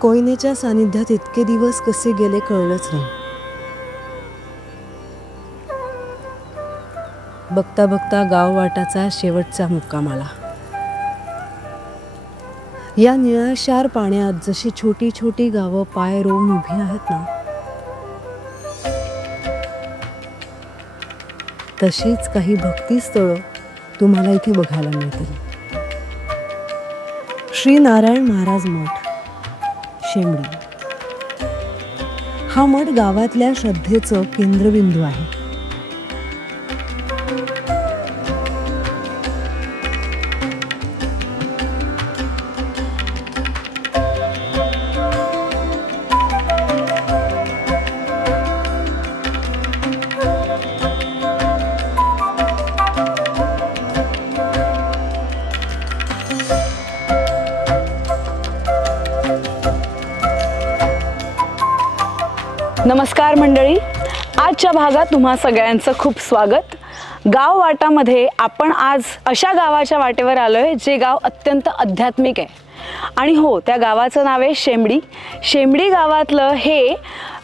कोयनेच्या सानिध्यात इतके दिवस कसे गेले कळलंच नाही. बघता बघता गाववाटाचा शेवटचा मुक्काम आला. या निळाशार पाण्यात जशी छोटी छोटी गावं पाय रोवून उभी आहेत ना, तशीच काही भक्तिस्थळं तुम्हाला इथे बघायला मिळतील. श्री नारायण महाराज मठ, शेमडी. हा मठ गावातल्या श्रद्धेचं केंद्रबिंदू आहे. नमस्कार मंडळी, आजच्या भागात तुम्हा सगळ्यांचं खूप स्वागत. गाव वाटामध्ये आपण आज अशा गावाच्या वाटेवर आलोय जे गाव अत्यंत आध्यात्मिक आहे. आणि हो, त्या गावाचं नाव आहे शेमडी. शेमडी गावातलं हे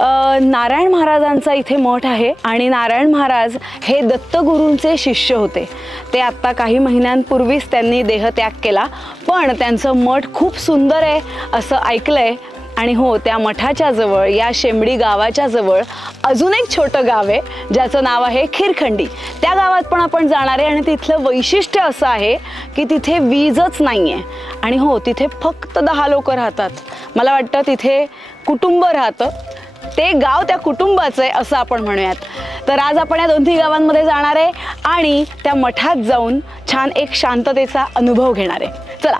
नारायण महाराजांचा इथे मठ आहे. आणि नारायण महाराज हे दत्तगुरूंचे शिष्य होते. ते आत्ता काही महिन्यांपूर्वीच त्यांनी देहत्याग केला, पण त्यांचं मठ खूप सुंदर आहे असं ऐकलंय. आणि हो, त्या मठाच्या जवळ, या शेमडी गावाच्या जवळ अजून एक छोटं गाव आहे ज्याचं नाव आहे खिरखंडी. त्या गावात पण आपण जाणार आहे. आणि तिथलं वैशिष्ट्य असं आहे की तिथे वीजच नाही आहे. आणि हो, तिथे फक्त 10 लोक राहतात. मला वाटतं तिथे कुटुंब राहतं. ते गाव त्या कुटुंबाचं आहे असं आपण म्हणूयात. तर आज आपण या 2 गावांमध्ये जाणार आहे आणि त्या मठात जाऊन छान एक शांततेचा अनुभव घेणार आहे. चला.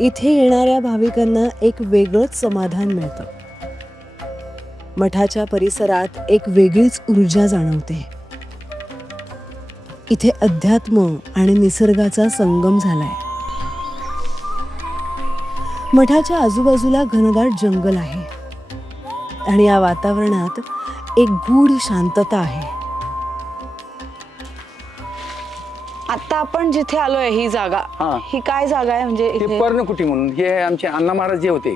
इथे येणाऱ्या भाविकांना एक वेगळंच समाधान मिळतं. मठाच्या परिसरात एक वेगळीच ऊर्जा जाणवते. इथे अध्यात्म आणि निसर्गाचा संगम झालाय. मठाच्या आजूबाजूला घनदाट जंगल आहे आणि या वातावरणात एक गूढ शांतता आहे. आता आपण जिथे आलोय ही जागा, ही काय जागा आहे? म्हणजे हे पर्णकुटी म्हणून, हे आमचे अण्णा महाराज जे होते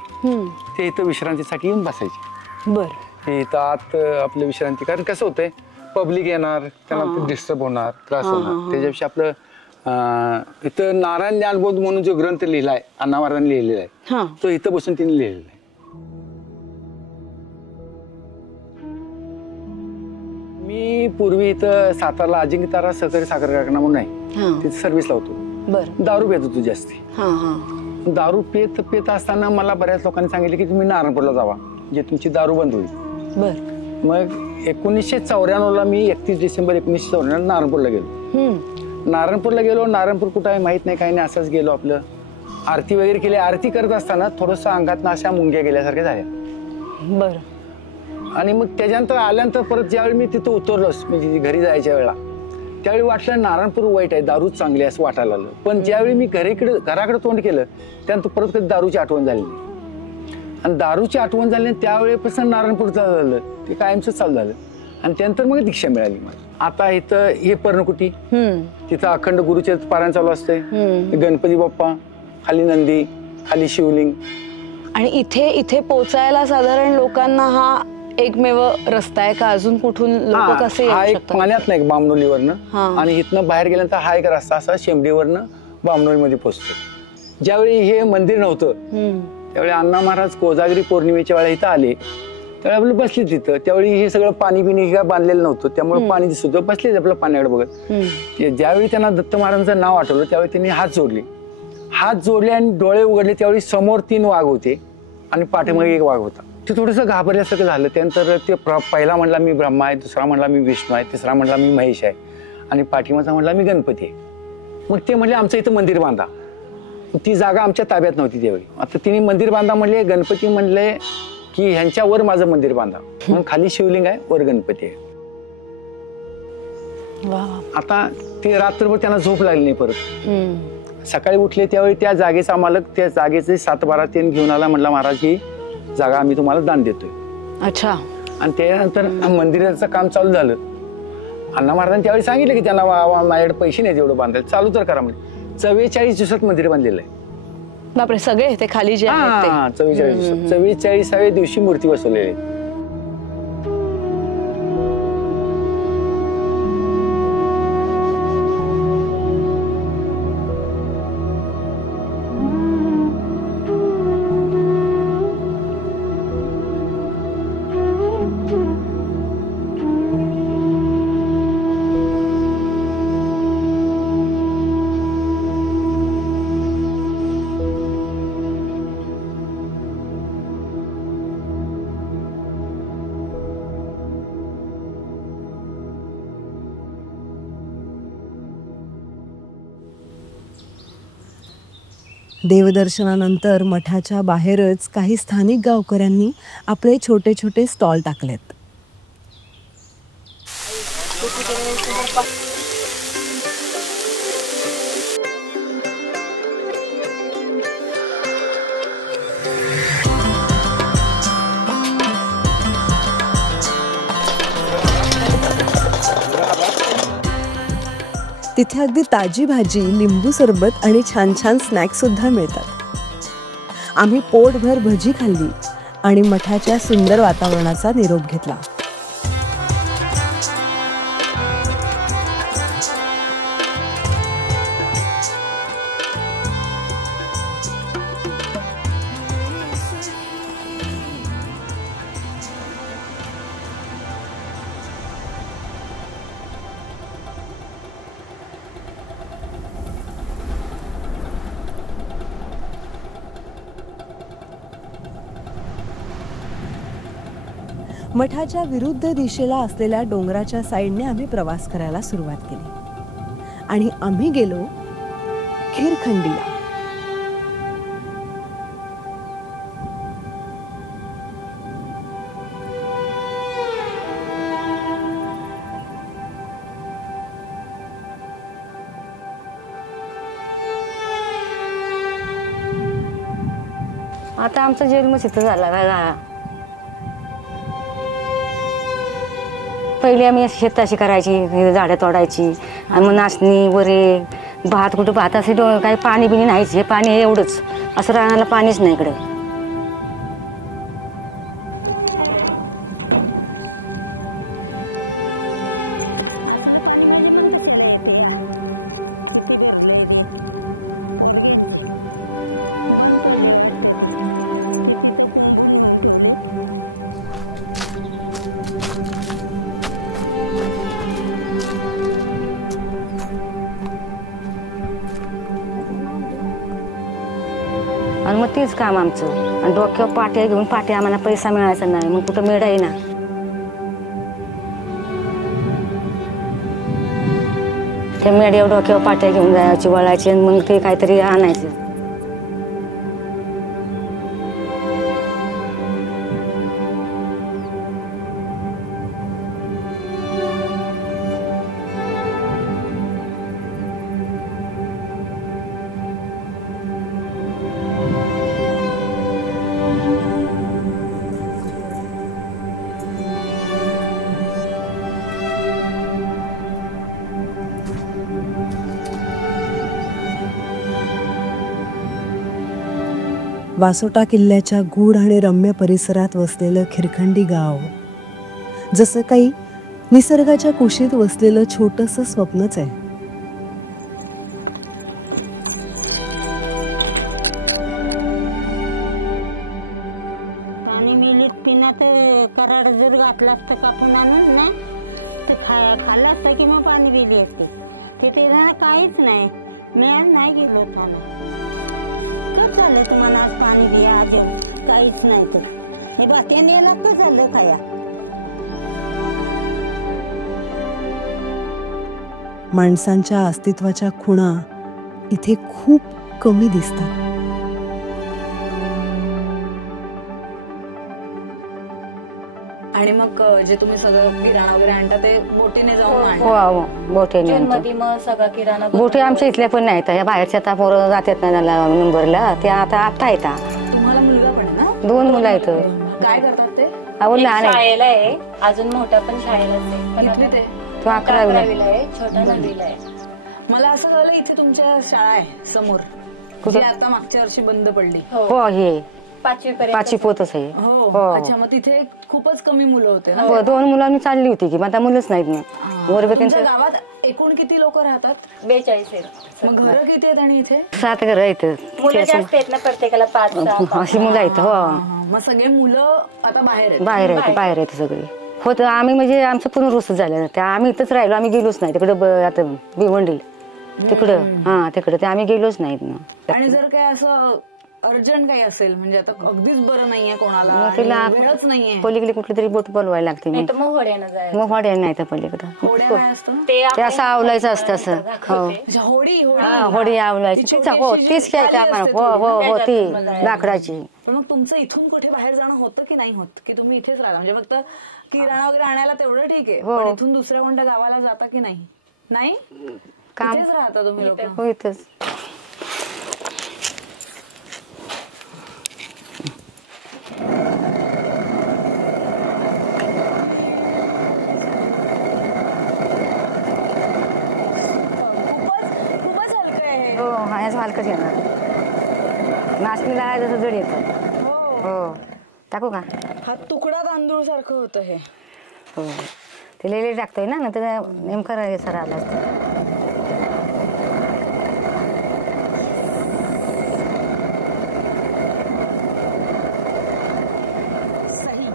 ते इथं विश्रांतीसाठी येऊन बसायचे. बर. हे इथं आत आपलं विश्रांती, कारण कसं होतंय, पब्लिक येणार, त्यांना डिस्टर्ब होणार, त्रास होणार. त्याच्यापेक्षा आपलं इथं नारायण ज्ञानबोध म्हणून जो ग्रंथ लिहिलाय, अण्णा महाराजांनी लिहिलेला आहे, तो इथं बसून त्यांनी लिहिलेला आहे. मी पूर्वी इथं सातारला अजिंक्य तारा सहकारी साखर कारखाना म्हणून आहे, तिथे सर्व्हिस लावतो. दारू पित होतो जास्ती. दारू पेत असताना मला बऱ्याच लोकांनी सांगितले की तुम्ही नारायणपूरला जावा, जे तुमची दारू बंद होईल. मग 1994ला मी 31 डिसेंबर 1994 नारायणपूरला गेलो. नारायणपूर कुठं आहे माहित नाही, काही नाही, असंच गेलो. आपलं आरती वगैरे केली. आरती करत असताना थोडंसं अंगातनं अशा मुंग्या गेल्यासारख्या झाल्या. आणि मग त्याच्यानंतर आल्यानंतर परत ज्यावेळी मी तिथं उतरलोच, म्हणजे घरी जायच्या वेळेला, त्यावेळी वाटलं नारायणपूर वाईट आहे, दारूच चांगली आहे असं वाटायला लागलं. पण ज्यावेळी मी घराकडे तोंड केलं, त्यानंतर परत कधी दारूची आठवण झाली नाही. आणि दारूची आठवण झाली नाही त्यावेळेपासून नारायणपूर चालू झालं, ते कायमचं चालू झालं. आणि त्यानंतर मग दीक्षा मिळाली मला. आता इथं हे पर्णकुटी, तिथं अखंड गुरुचरित्र पारायण चालू असते. गणपती बाप्पा, खाली नंदी, खाली शिवलिंग. हा एक पाण्यात नाही, बामणोलीवरनं. आणि इथनं बाहेर गेल्यानंतर हा एक रस्ता असा शेमडीवरनं बामणोलीमध्ये पोहोचतो. ज्यावेळी हे मंदिर नव्हतं त्यावेळी अण्णा महाराज कोजागिरी पौर्णिमेच्या वेळेला इथं आले, त्यावेळी आपलं बसले तिथं. त्यावेळी हे सगळं पाणी बिणी काय बांधलेलं नव्हतं, त्यामुळे पाणी दिसत होतं. बसले आपलं पाण्याकडे बघत. ज्यावेळी त्यांना दत्त महाराजांचं नाव आठवलं त्यावेळी त्यांनी हात जोडले आणि डोळे उघडले. त्यावेळी समोर 3 वाघ होते आणि पाठीमागे 1 वाघ होता. ते थोडंसं घाबरल्यासारखं झालं. त्यानंतर ते पहिला म्हणला मी ब्रह्मा आहे, दुसरा म्हणला मी विष्णू आहे, तिसरा म्हणला मी महेश आहे, आणि पाठीमागचा म्हणला मी गणपती आहे. मग ते म्हणले आमचं इथं मंदिर बांधा. ती जागा आमच्या ताब्यात नव्हती त्यावेळी. आता तिने मंदिर बांधा म्हणले. गणपती म्हणले की ह्यांच्यावर माझं मंदिर बांधा, म्हणून खाली शिवलिंग आहे, वर गणपती आहे. आता ते रात्रभर त्यांना झोप लागली नाही. परत सकाळी उठले त्यावेळी त्या जागेचा मालक त्या जागेचे 7-12 तेन घेऊन आला. म्हटला महाराज ही जागा आम्ही तुम्हाला दान देतोय. आणि त्यानंतर मंदिराचं काम चालू झालं. अण्णा महाराजांनी त्यावेळी सांगितलं की त्यांना माझ्याकडे पैसे नाही एवढं बांधायला, चालू तर करा म्हणजे. 44 दिवसात मंदिर बांधलेलं आहे. हा 44 दिवसात 44व्या दिवशी मूर्ती बसवलेली आहे. देवदर्शनानंतर मठाच्या बाहेरच काही स्थानिक गावकऱ्यांनी आपले छोटे छोटे स्टॉल टाकलेत. तिथे अगदी ताजी भाजी, लिंबू सरबत आणि छान छान स्नॅक्स सुद्धा मिळतात. आम्ही पोटभर भजी खाल्ली आणि मठाच्या सुंदर वातावरणाचा निरोप घेतला. मठाच्या विरुद्ध दिशेला असलेल्या डोंगराच्या साईडने आम्ही प्रवास करायला सुरुवात केली आणि आम्ही गेलो खिरखंडीला. आता आमचा जन्म तिथं झाला ना. पहिले आम्ही शेताची करायची, झाडं तोडायची आणि मग नाचणी वरे भात, कुठं भात असे काही पाणी बिणी नाहीच. पाणी एवढंच, असं राहण्याला पाणीच नाही इकडे. असलं पाणी म्हणजे मग कशाला येते या, किती भरलंय ते. पोरग्यांची बंद पडले वाटते ती तिथं कोंबून नेऊन ठेवले. आणि मग तेच काम आमचं. आणि डोक्यावर पाट्या घेऊन पाट्या, आम्हाला पैसा मिळायचा नाही, मग कुठं मिळ आहे ना. त्या मेड्यावर डोक्यावर पाट्या घेऊन जायची, वळायची आणि मग ते काहीतरी आणायचं. वासोटा किल्ल्याच्या गूढ आणि रम्य परिसरात वसलेलं खिरखंडी गाव जसं काही निसर्गाच्या कुशीत वसलेलं छोटंसं स्वप्नच आहे. पाणी मिलीत पिना तर कराड जर घातलं असतं कापून आणून ना, तर खाल्लं असतं की मग पाणी बिली असते. तिथे ना काहीच नाही. मी आज नाही गेलो होता ना. कसं चाललं तुम्हाला आज पाणी पिया, आज काहीच नाही. तर हे बात्या नेला कसं झालं खाया. माणसांच्या अस्तित्वाच्या खुणा इथे खूप कमी दिसतात. आणि मग जे तुम्ही सगळं किराणा वगैरे आणता ते बोटीने जाऊन आणता? बोटीने. जून मध्ये मग सगळा किराणा बोटी आमच्या इथल्या पण नाही. या बाहेरच्या आता पोरं जातात ना त्याला नंबरला, ते आता येतात. तुम्हाला मुलगा पण आहे ना? 2 मुलं आहेत. काय करतात ते? शाळेला आहे, अजून मोठ्या पण शाळेला कितवी ते? 11वीला आहे, छोटा 9वीला आहे. मला असं कळलं इथे तुमच्या शाळा आहे समोर. जी आता मागच्या वर्षी बंद पडली. हो हे 5वी पर्यंत 5वी पोतच आहे. हो अच्छा, मग तिथे खूपच कमी मुलं होते ना हो, तेव्हा? 2 मुलं आम्ही चालली होती की मग आता मुलंच नाहीत ना. तुमच्या गावात एकूण किती लोक राहतात? 42 आहेत. मग घरं किती आहेत आणि इथे? 7 घर आहेत. मुलं जास्त आहेत ना, प्रत्येकाला 5-6. अशी मुलं आहेत. हो मग सगळे मुलं आता बाहेर आहेत? बाहेर आहेत सगळे. होतं आम्ही म्हणजे आमचं पुनर्वसन झालं. त्या आम्ही इथंच राहिलो, आम्ही गेलोच नाही तिकडे. आता भिवंडी तिकडं तिकडे ते आम्ही गेलोच नाहीत ना. आणि जर काय असं अर्जंट काही असेल, म्हणजे आता अगदीच बरं नाहीये कोणाला आणि वेळच नाहीये, पलीकडे कुठली तरी बोट बोलवायला लागते. नाही तर मग होड्यानं जायचं. मग होड्या नाही तर पलीकडे. होड्या काय असतं? ते ते असं आवलायचं असतं असं. अच्छा, होडी होडी आवलायची. ती छोटी अशी जी खाली असते थोडी ना? ती लाकडाची. पण मग तुमचं इथून कुठे बाहेर जाणं होतं की नाही होत, की तुम्ही इथेच राहता? म्हणजे फक्त किराणा वगैरे आणायला तेवढं ठीक आहे, पण इथून दुसऱ्या कोणत्या गावाला जाता की नाही? नाही, इथेच राहता तुम्ही लोक? हो इथंच. खूपच हलकं आहे. हो माझ्या हलकंच येतं. नाचणीला जसं जड येतं. हो, टाकू का? हा तुकडा तांदूळ सारखं होतं हे. हो ते लेले टाकतोय ना, नंतर नेमकं असं राहतं. सही,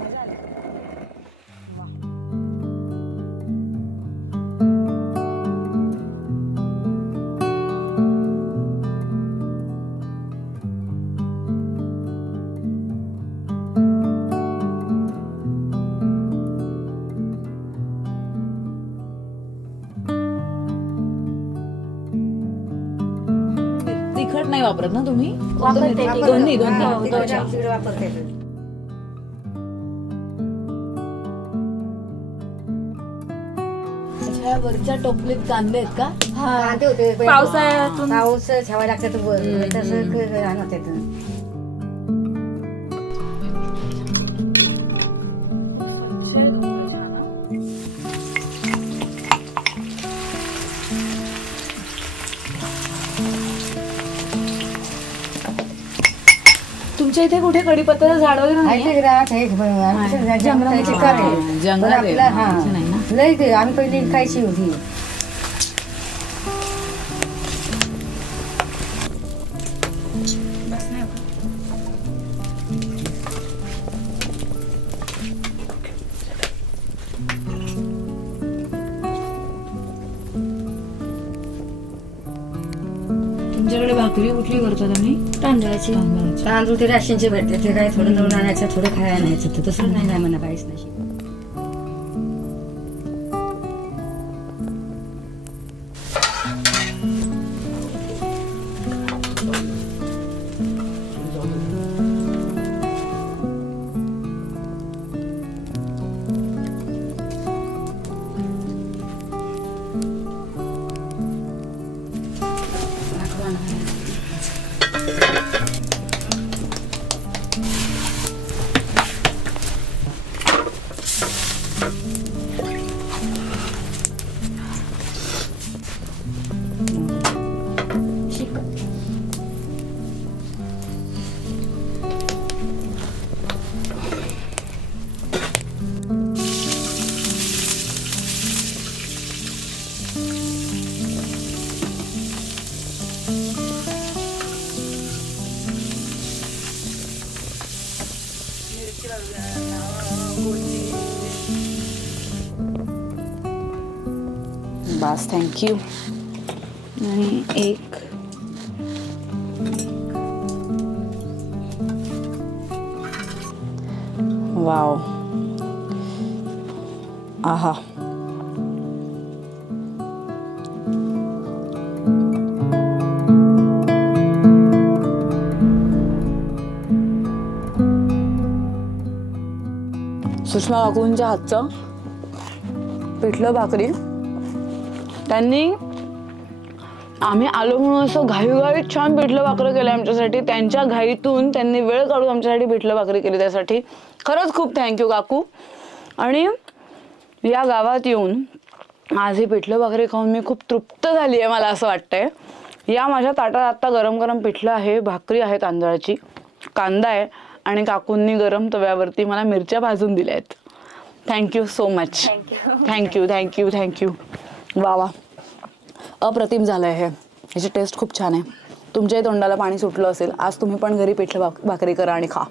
मजा आली. वा, तिखट नाही वापरत ना तुम्ही? दोन्ही अच्छा. वापरते. वरच्या टोपलीत कांदे आहेत का? पावसाळ्यातून पाऊस घ्यावा लागतं. खूप स्वच्छ आहे तुमचं, छान. तुमच्या इथे कुठे कडीपत्त्याचं झाड वगैरे नाहीये? जंगलात आहे. नाही ना? आम्ही पहिले खायची होती. तुमच्याकडे भाकरी कुठली करतात आणि? तांदळाची. तांदूळ ते राशनचे भेटते. ते काय थोडं लोण आणायचं, थोडं खायला आणायचं. तर तसं नाही म्हणा, काहीच नाही. बस, थँक्यू. आणि एक वाव, आहा. सुषमा काकूंच्या हातचं पिठलं भाकरी. त्यांनी आम्ही आलो म्हणून असं घाईघाईत छान पिठलं भाकरी केलं आमच्यासाठी. त्यांच्या घाईतून त्यांनी वेळ काढून आमच्यासाठी पिठलं भाकरी केली. त्यासाठी खरंच खूप थँक्यू काकू. आणि या गावात येऊन आज ही पिठलं भाकरी खाऊन मी खूप तृप्त झाली आहे, मला असं वाटतंय. या माझ्या ताटात आत्ता गरम गरम पिठलं आहे, भाकरी आहे तांदळाची, कांदा आहे आणि काकूंनी गरम तव्यावरती मला मिरच्या भाजून दिल्या आहेत. Thank you so much. Thank you. Thank you thank you thank you. वा वा, अप्रतिम झालं आहे हे. ह्याची टेस्ट खूप छान आहे. तुमच्याही तोंडाला पाणी सुटलं असेल. आज तुम्ही पण घरी पिठलं भाकरी करा आणि खा.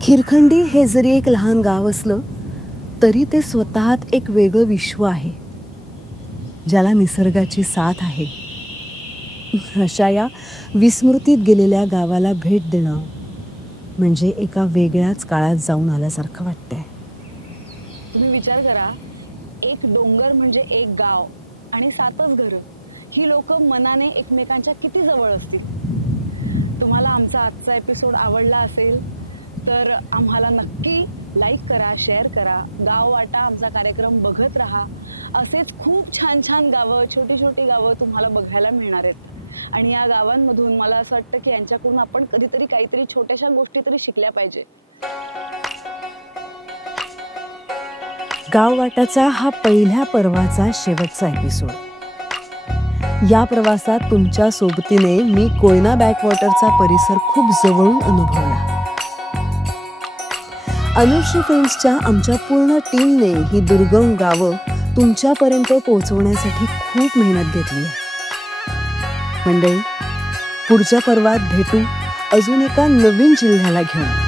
खिरखंडी हे जरी एक लहान गाव असलं तरी ते स्वतःत एक वेगळं विश्व आहे, ज्याला निसर्गाची साथ आहे. अशा या विस्मृतीत गेलेल्या गावाला भेट देणं म्हणजे एका वेगळ्याच काळात जाऊन आल्यासारखं वाटतंय. तुम्ही विचार करा, एक डोंगर म्हणजे एक गाव आणि 7च घरं. ही लोक मनाने एकमेकांच्या किती जवळ असतील. तुम्हाला आमचा आजचा एपिसोड आवडला असेल तर आम्हाला नक्की लाईक करा, शेअर करा. गाव वाटा आमचा कार्यक्रम बघत राहा. असेच खूप छान छान गावं, छोटी छोटी गावं तुम्हाला बघायला मिळणार आहेत. आणि या गावांमधून मला असं वाटतं की यांच्याकडून आपण कधीतरी काहीतरी छोट्याशा गोष्टी तरी शिकल्या पाहिजे. गाव वाटाचा हा पहिल्या पर्वाचा शेवटचा एपिसोड. या प्रवासात तुमच्या सोबतीने मी कोयना बॅकवॉटरचा परिसर खूप जवळून अनुभवला. अनुश्री फिल्म्सच्या आमच्या पूर्ण टीमने ही दुर्गम गावं तुमच्यापर्यंत पोहोचवण्यासाठी खूप मेहनत घेतली आहे. मंडळी, पुढच्या पर्वात भेटू अजून एका नवीन जिल्ह्याला घेऊन.